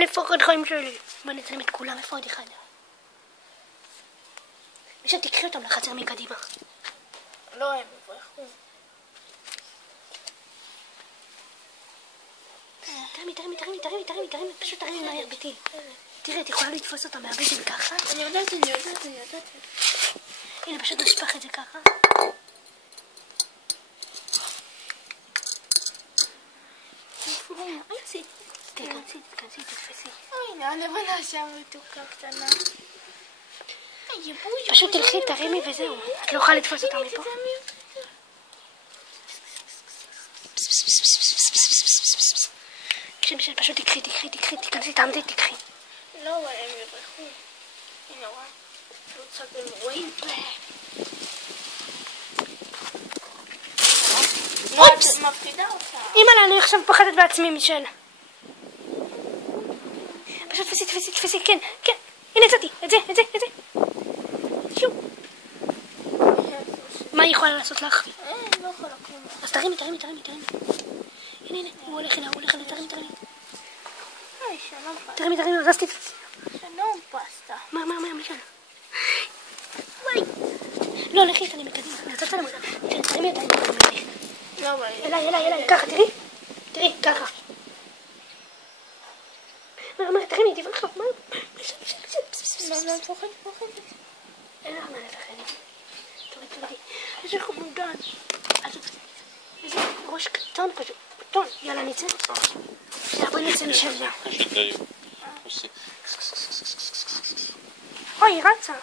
אני מפחד חיים שלי. בוא נצלם את כולם, איפה עוד אחד? מישהו תקחי אותם לחצר מקדימה. לא, הם יברחו. תרימי, פשוט תרימי מהר ביתי. תראה, את יכולה לתפוס אותם מהבטן ככה? אני יודעת. הנה, פשוט נשפך את זה ככה. תתכנסי, תתפסי. הנה, הלבנה שם מתוקה קטנה. פשוט תלכי, תרימי וזהו. את לא יכולה לתפוס אותם מפה. פשוט תקחי, תיכנסי, תעמדי, תקחי. לא, אבל הם יברחו. הנה, רואה. לא צדם, רואים? לא, את מפחידה אותה. אימא'לה, אני עכשיו פחדת בעצמי, מישל. פשוט תפסי, כן. הנה, יצאתי, את זה. שו. מה היא יכולה לעשות לך? לא יכולה כלום. אז תרימי. הנה, הוא הולך, תרימי. תרימי, אז תפסי. שלום פסטה. מה, מישל? וואי. לא, לכי, תני מקדימה. נעצת למודה. תרימי אותה. לא, אבל... אליי, ככה, תראי, ככה. מה, תרימי, תברחו, מה? לא, פוחד. אין לך מה לפחד. תורידי. איזה חמודן. איזה ראש קטון כזה. קטון. יאללה, נצא. בואי נצא משם. אוי, היא רצה.